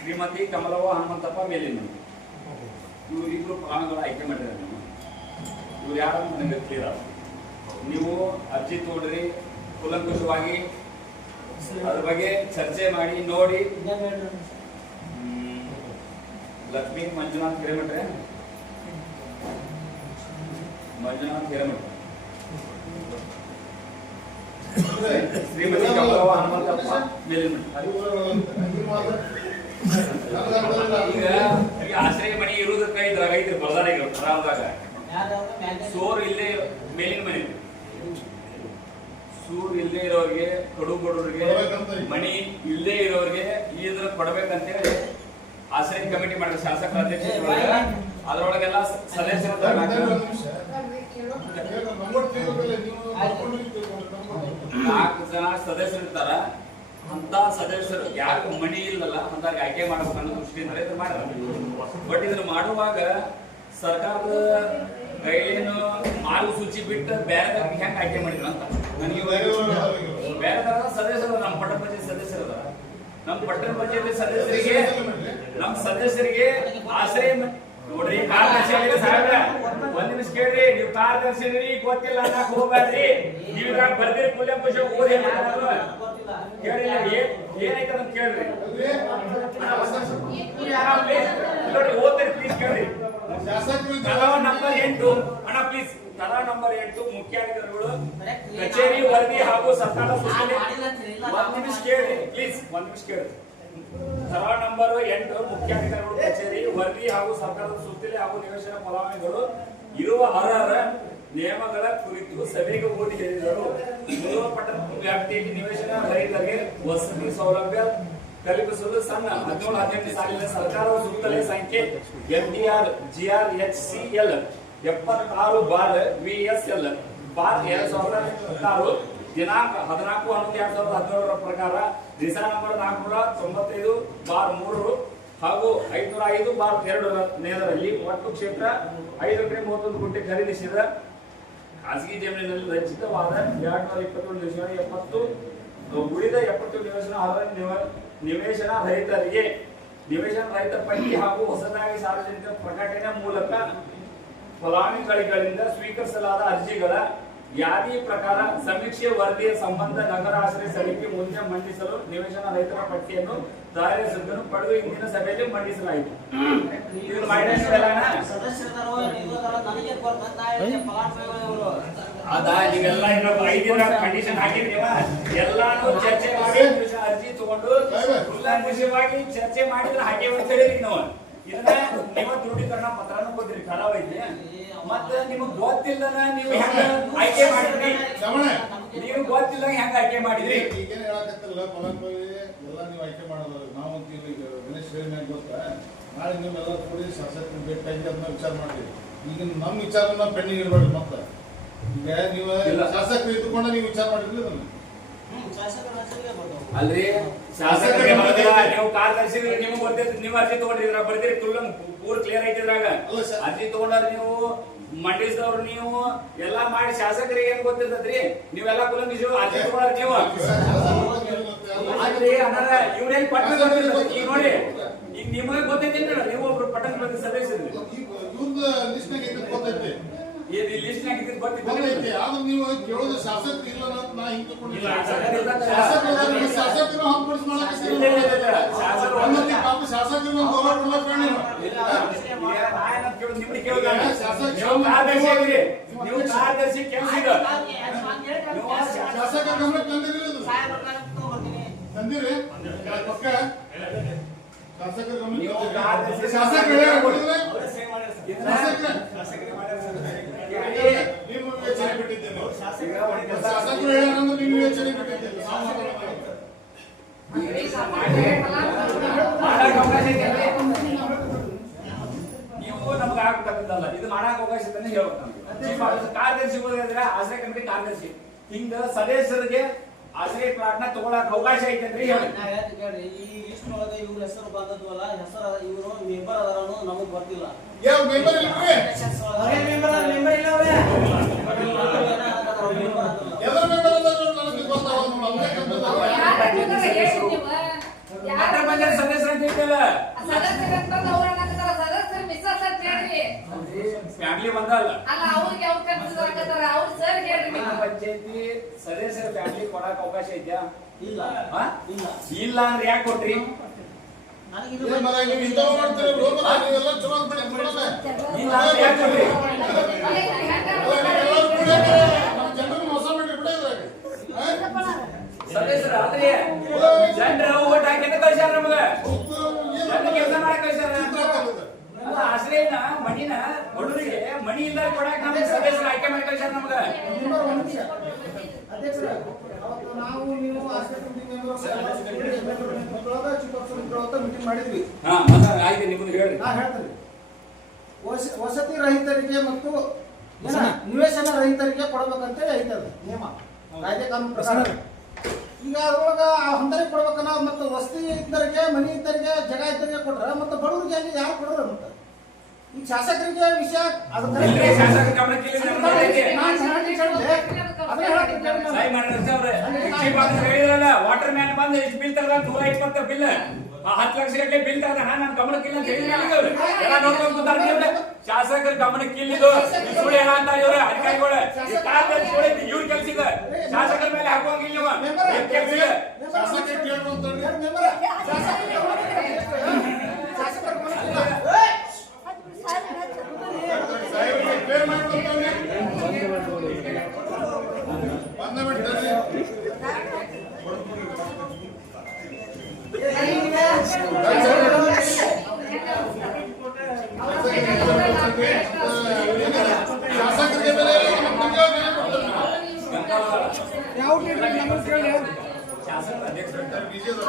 ಶ್ರೀಮತಿ ಕಮಲವ್ವ ಹನುಮಂತಪ್ಪ ಮೇಲಿನ ಇವರಿಬ್ರು ಫಲಾನುಭವಿಗಳ ಆಯ್ಕೆ ಮಾಡಿದ್ದಾರೆ. ಇವ್ರು ಯಾರು ನನಗೆ ಕ್ಲಿಯರ್. ನೀವು ಅರ್ಜಿ ತೋಡ್ರಿ, ಕೂಲಂಕುಷವಾಗಿ ಅದ್ರ ಬಗ್ಗೆ ಚರ್ಚೆ ಮಾಡಿ ನೋಡಿ. ಲಕ್ಷ್ಮೀ ಮಂಜುನಾಥ್ ಹಿರೇಮಠ್ರೆ, ಮಂಜುನಾಥ್ ಹಿರೇಮಠ, ಶ್ರೀಮತಿ ಕಮಲವ್ವ ಹನುಮಂತಪ್ಪ ಮೇಲಿನ. ಈಗ ಆಶ್ರಯ ಮನೆ ಇರುವುದಕ್ಕ ಇದ್ರಾಗ ಐತ್ರಿ ಬಳ್ಳಾರಿಗೆ ಬರಾದಾಗ ಸೋರ್ ಇಲ್ಲೇ ಮೇಲಿನ ಮನೆ, ಸೂರ್ ಇಲ್ಲೇ ಇರೋರಿಗೆ, ಕಡು ಬಡವರಿಗೆ, ಮನಿ ಇಲ್ಲೇ ಇರೋರಿಗೆ ಇದ್ರ ಕೊಡ್ಬೇಕಂತೇಳಿ ಆಶ್ರಯ ಕಮಿಟಿ ಮಾಡಿದ್ರೆ ಶಾಸಕರ ಅಧ್ಯಕ್ಷರೊಳಗೆ ಅದ್ರೊಳಗೆಲ್ಲ ಸದಸ್ಯರು 4 ಜನ ಸದಸ್ಯರು ಇರ್ತಾರ. ಅಂತ ಸದಸ್ಯರು ಯಾರು ಮನಿ ಇಲ್ಲಲ್ಲ ಅಂತವ್ರಿಗೆ ಆಯ್ಕೆ ಮಾಡ್ಬೇಕು ಅನ್ನೋ ದೃಷ್ಟಿಯಿಂದ ಇದು ಮಾಡ್ಯಾರ. ಬಟ್ ಇದನ್ನ ಮಾಡುವಾಗ ಸರ್ಕಾರದ ಗೈಡ್ಲೈನ್ ಮಾರ್ಗಸೂಚಿ ಬಿಟ್ಟು ಬೇರೆ ಹೆಂಗ್ ಆಯ್ಕೆ ಮಾಡಿದ್ರು ಅಂತ ನನಗೆ ಬೇರೆ ತರದ ಸದಸ್ಯರು ನಮ್ಮ ಪಟ್ಟಣ ಪಂಚಾಯತ್ ಸದಸ್ಯರು ಅದ. ನಮ್ಮ ಪಟ್ಟಣ ಪಂಚಾಯತ್ ಸದಸ್ಯರಿಗೆ ಆಶ್ರಯ ನೋಡ್ರಿ, ಕಾರ್ಯದರ್ಶಿ ಒಂದ್ ನಿಮಿಷ ಕೇಳ್ರಿ. ನೀವು ಕಾರ್ಯದರ್ಶಿ ಗೊತ್ತಿಲ್ಲ ಅನ್ನಕ್ ಹೋಗ್ಬೇಡ್ರಿ. ನೀವ್ ಇದ್ರಾಗ ಬರ್ದಿರಿ ಕೂಲಂಕುಷ ಓದಿ ಕೇಳಿಲ್ಲ ಏನೈತೆ ಅಂತ ಕೇಳ್ರಿ. ನೋಡಿ ಓದ್ತೀರಿ ಪ್ಲೀಸ್ ಕೇಳ್ರಿ. ತಲಾ ನಂಬರ್ 8 ಅಣ್ಣ ಪ್ಲೀಸ್, ತಲಾ ನಂಬರ್ 8 ಮುಖ್ಯಾಧಿಕಾರಿಗಳು ಕಚೇರಿ ವರದಿ ಹಾಗೂ ಸರ್ಕಾರ ಸೂಚನೆ. ಒಂದ್ ನಿಮಿಷ ಕೇಳ್ರಿ ಪ್ಲೀಸ್, ಒಂದ್ ನಿಮಿಷ ಕೇಳ್ರಿ. ತಲಾ ನಂಬರ್ 8 ಮುಖ್ಯಾಧಿಕಾರಿಗಳು ಕಚೇರಿ ವರದಿ ಹಾಗೂ ಸರ್ಕಾರದ ಸುತ್ತಲೆ ಹಾಗೂ ನಿವೇಶನ ಫಲಾನುಭವಿಗಳು ಇರುವ ಅರ್ಹರ ನಿಯಮಗಳ ಕುರಿತು ಸಭೆಗೆ ಓದಿ ಹೇಳಿದರು. ಮೂಲ ಪಟ್ಟಣ ವ್ಯಾಪ್ತಿಯಲ್ಲಿ ನಿವೇಶನ ರಹಿತರಿಗೆ ವಸತಿ ಸೌಲಭ್ಯ ಕಲ್ಪಿಸಲು ಸಣ್ಣ 17-18 ಸಾಲಿನ ಸರ್ಕಾರದ ಸುತ್ತಲೆ ಸಂಖ್ಯೆ MDR GRHCL 76/VSL 2016 ದಿನಾಂಕ 14/11/2017 ಪ್ರಕಾರ ದಿಶಾ ನಂಬರ್ 495/3 ಹಾಗೂ 505/2 ಒಟ್ಟು ಕ್ಷೇತ್ರ 5 ಎಕರೆ 31 ಗುಂಟೆ ಖರೀದಿಸಿದ ಖಾಸಗಿ ಜಮೀನಿನಲ್ಲಿ ರಚಿತವಾದ 227 ಉಳಿದ 70 ನಿವೇಶನ ರಹಿತರಿಗೆ ನಿವೇಶನ ರಹಿತ ಪಟ್ಟಿ ಹಾಗೂ ಹೊಸದಾಗಿ ಸಾರ್ವಜನಿಕ ಪ್ರಕಟಣೆ ಮೂಲಕ ಫಲಾನುಭವಿಗಳಿಂದ ಸ್ವೀಕರಿಸಲಾದ ಅರ್ಜಿಗಳ ಯಾದಿ ಪ್ರಕಾರ ಸಮೀಕ್ಷೆ ವರದಿಯ ಸಂಬಂಧ ನಗರ ಆಶ್ರಯ ಸಮಿತಿ ಮುಂದೆ ಮಂಡಿಸಲು ನಿವೇಶನ ರೈತರ ಪಟ್ಟಿಯನ್ನು ತಯಾರಿಸಿದ್ದನ್ನು ಪಡೆದು ಇಂದಿನ ಸಭೆಯಲ್ಲಿ ಮಂಡಿಸಲಾಯಿತು. ನೀವೆಲ್ಲ ಇನ್ನೊಬ್ಬ 5 ದಿನ ಕಂಡೀಷನ್ ಹಾಕಿದ್ರಿ, ಎಲ್ಲಾನು ಚರ್ಚೆ ಮಾಡಿ ಅರ್ಜಿ ತಗೊಂಡು ಕೂಲಂಕುಷವಾಗಿ ಚರ್ಚೆ ಮಾಡಿದ್ರೆ ಹಾಗೆ ಅಂತ ಹೇಳಿದ್ರಿ. ನಾವು ಇದನ್ನ ನೀವು ದೃಢೀಕರಣ ಪತ್ರನೂ ಕೊಟ್ಟಿರಿ, ಖರಾಬ್ ಐತಿ. ಮತ್ತೆ ನಿಮಗ್ ಗೊತ್ತಿಲ್ಲದ ನೀವು ಹೆಂಗ ಆಯ್ಕೆ ಮಾಡಿದ್ರಿ? ನೀವು ಗೊತ್ತಿಲ್ಲ ಹೆಂಗ ಆಯ್ಕೆ ಮಾಡಿದ್ರಿ? ಈಗೇನು ಹೇಳಕತ್ತಿಲ್ಲ, ಫಲಾನುಭವಿ ಎಲ್ಲ ನೀವು ಆಯ್ಕೆ ಮಾಡೋದು. ನಾವು ಈಗ ಗಣೇಶ್ ಹೇಳಿದ ಗೊತ್ತಾ, ನಾಳೆ ನೀವೆಲ್ಲ ಕೂಡಿ ಶಾಸಕರು ಬೇಕಾಗಿ ಅದನ್ನ ವಿಚಾರ ಮಾಡ್ತೀವಿ. ಈಗ ನಮ್ಮ ವಿಚಾರನ ಪೆಂಡಿಂಗ್ ಇರಬೇಡ್ರಿ. ಮತ್ತೆ ಈಗ ನೀವು ಶಾಸಕರು ಇದ್ದುಕೊಂಡು ನೀವು ವಿಚಾರ ಮಾಡಿದ್ರಿ ಅದನ್ನ ಅಲ್ರಿ. ಶಾಸಕರಿಗೆ ನೀವು ಕಾರ್ಯದರ್ಶಿ ನಿಮ್ಗೆ ಗೊತ್ತಿರ್ತದೆ, ನೀವು ಅರ್ಜಿ ತಗೊಂಡಿದ್ರ ಬರ್ತೀರಿ, ಪೂರ್ ಕ್ಲಿಯರ್ ಐತಿದ್ರಾಗ ಅರ್ಜಿ ತಗೊಂಡ್ರ ನೀವು ಮಂಡಿಸಿದವ್ರು ನೀವು ಎಲ್ಲಾ ಮಾಡಿ ಶಾಸಕರಿಗೆ ಏನ್ ಗೊತ್ತಿರ್ತದ್ರಿ? ನೀವೆಲ್ಲಾ ಕುಲಂಕುಷ ಅರ್ಜಿ ತಗೊಂಡ್ರ ನೀವು ಅಲ್ರಿ ಅನ್ನದ ಇವ್ರೇನ್ ಪಟ್ಟಣ ಗೊತ್ತಿರ್ತದೆ. ಈಗ ನೋಡಿ, ಈಗ ನಿಮಗೆ ಗೊತ್ತೈತಿಲ್ಲ, ನೀವು ಒಬ್ರು ಪಟ್ಟಣ ಪ್ರತಿ ಸದಸ್ಯರು ನೀವು ಕೇಳೋದು ಶಾಸಕರು ಇಲ್ಲ ನಾ ಹಿಂಗೆ ಕಾರ್ಯದರ್ಶಿ ಕೆಲಸ ಶಾಸಕರ ಗಮನ ತಂದಿರಿ ಪಕ್ಕ ಶಾಸಕರ ಗಮನ ಶಾಸಕರು ನೀವು ವಿವೇಚನೆ ಬಿಟ್ಟಿದ್ದೇನೆ. ಶಾಸಕರು ಹೇಳೋದಂದ್ರೆ ನೀವು ವಿವೇಚನೆ ಬಿಟ್ಟಿದ್ದೇನೆ. ಇದು ಮಾಡಕ್ ಅವಕಾಶ ಇದ್ದಾನೆ ಹೇಳ್ಬೇಕು ನಮ್ಗೆ. ಚೀಫ್ ಆಫೀಸರ್ ಕಾರ್ಯದರ್ಶಿಗಳಿದ್ರೆ ಆಶ್ರಯ ಕಮಿಟಿ ಕಾರ್ಯದರ್ಶಿ ಹಿಂಗ ಸದಸ್ಯರಿಗೆ ಆಶ್ರಯ ಪ್ಲಾಟ್ ನ ತಗೊಳಕ್ ಅವಕಾಶ ಐತೇನ್ರಿ ಹೇಳಿ. ನಾ ಹೇಳ್ತೀನಿ ಕೇಳ್ರಿ, ಈ ಲಿಸ್ಟ್ ಒಳಗೆ ಇವ್ರ ಹೆಸರು ಬಂದದ್ವಲ್ಲ, ಹೆಸರು ಇವರು ಮೆಂಬರ್ ಅದಾರನು ನಮಗ್ ಗೊತ್ತಿಲ್ಲ. ಯಾವ ಮೆಂಬರ್ ಇಲ್ರಿ ಮೆಂಬರ್ ಇಲ್ಲ ಅವ್ರೆ. ಎದ್ರ ಮೆಂಬರ್ ಅಂತ ನನಗೆ ಗೊತ್ತಾಗಲ್ಲ. ಮಾತ್ರ ಪಂಚಾಯತ್ ಸದಸ್ಯರು ಅಂತ ಇರ್ತೇವೆ. ಫ್ಯಾಮಿಲಿ ಬಂದಲ್ಲ ಪಂಚಾಯತಿ ಸದಸ್ಯರ ಫ್ಯಾಮಿಲಿ ಕೊಡಕ್ ಅವಕಾಶ ಐತ್ಯಾ? ಇಲ್ಲ ಹಾ? ಇಲ್ಲ ಇಲ್ಲ ಅಂದ್ರೆ ಯಾಕೆ ಕೊಟ್ರಿ? ನನಗೆ ಇದು ಏನ್ ಮರ ನೀವು ಇಂಥವ್ ಮಾಡ್ತೀರಿ ರೋಗ ನೀವೆಲ್ಲ ಚಲೋ ಬಿಡಿ ಕೊಡೋಣ. ಇಲ್ಲ ಅಂದ್ರೆ ಯಾಕೆ ಕೊಟ್ರಿ? ಎಲ್ಲರೂ ಕೂಡ ನಮ್ಮ ಜನರನ್ನು ಮೋಸ ಮಾಡಿ ಬಿಡೋದ್ರಾಗ. ಸದಸ್ಯರು ಆದ್ರೆ ಜನರ ಓಟ್ ಹಾಕಿ ಕಳ್ಸ್ಯಾರ ನಮಗ. ಜನ ಕೆಲಸ ಮಾಡಕ್ ಕಳ್ಸ್ಯಾರ. ಅಲ್ಲ, ಆಶ್ರಯನ ಮಣಿನ ಬಡವರಿಗೆ ಮಣಿ ಇಲ್ದ ಕೊಡಕ್ ನಮ್ಗೆ ಸದಸ್ಯರು ಆಯ್ಕೆ ಮಾಡಿ ಕಳ್ಸ್ಯಾರ ನಮಗ. ನಾವು ನೀವು ಮೀಟಿಂಗ್ ಮಾಡಿದ್ವಿ. ಹಾ ಆಯ್ತು, ನಿಮ್ದು ಹೇಳ್ರಿ. ನಾ ಹೇಳ್ತೇನೆ, ವಸತಿ ರಹಿತರಿಗೆ ಮತ್ತು ನಿವೇಶನ ರಹಿತರಿಗೆ ಕೊಡಬೇಕಂತ ಐತದ ನಿಯಮ, ಕಾಯ್ದೆ ಕಾನೂನು ಪ್ರಕಾರ. ಈಗ ಅದ್ರೊಳಗ ಹೊಂದಾಣಿಕೆ ಕೊಡ್ಬೇಕನ್ನ ಮತ್ತೆ ವಸತಿ ಇದ್ದರಿಗೆ, ಮನಿ ಇದ್ದರಿಗೆ, ಜಾಗ ಇದ್ದರಿಗೆ ಕೊಟ್ರ ಮತ್ತೆ ಬಡವರಿಗೆ ಅಲ್ಲಿ ಯಾರು ಕೊಡ್ರ? ಮತ್ತೆ ಈ ಶಾಸಕರಿಗೆ ವಿಷಯ ಅದು ಇಲ್ರಿ, ಶಾಸಕರ ಗಮನಕ್ಕೆ ಇಲ್ಲಿ ನಮ್ಮ ಐತಿ. ಸಹಿ ಮಾಡ್ರಿ ಅವ್ರೆ. ಚೀಫ್ ಆಫೀಸರ್ ಹೇಳಿದ್ರಲ್ಲ, ವಾಟರ್ ಮ್ಯಾನ್ ಬಂದು ಎಷ್ಟು ಬಿಲ್ ತಗದ 120 ಬಿಲ್, 10 ಲಕ್ಷ ಗಟ್ಟಲೆ ಬಿಲ್ ತಗದ. ನನ್ನ ಗಮನಕ್ಕೆ ಇಲ್ಲ ಅಂತ ಹೇಳಿದ್ರೆ ಎಲ್ಲ ನೋಡ್ಕೊಂಡು ಕೂತಾರ. ಶಾಸಕರ ಗಮನಕ್ಕೆ ಇಲ್ಲಿದು ಸುಳ್ಳು ಹೇಳ ಅಂತ ಇವ್ರ ಅಧಿಕಾರಿಗಳು ಇವ್ರ ಕೆಲ್ಸ ಇದೆ. ಶಾಸಕರ ಮೇಲೆ ಹಾಕುವಂಗಿಲ್ಲ ನೀವು ಕೆಲ್ಸ ಇದೆ. ಶಾಸಕರಿಗೆ ಕೇಳ್ಕೊಂತಾರೆ. ಸಾಹೇಬ್ರಿಗೆ ಕ್ಲಿಯರ್ ಮಾಡ್ಕೊಂತಾರೆ. ಬಂದ ಬಿಡ್ತಾರೆ. ಶಾಸಕರಿಗೆ ಬೆಲೆ ಇಲ್ಲ, ನಮಗೆ ಬೆಲೆ ಕೊಡ್ತಾರೆ. ಶಾಸಕರ ಅಧ್ಯಕ್ಷರು ಬಿಜೆಪಿ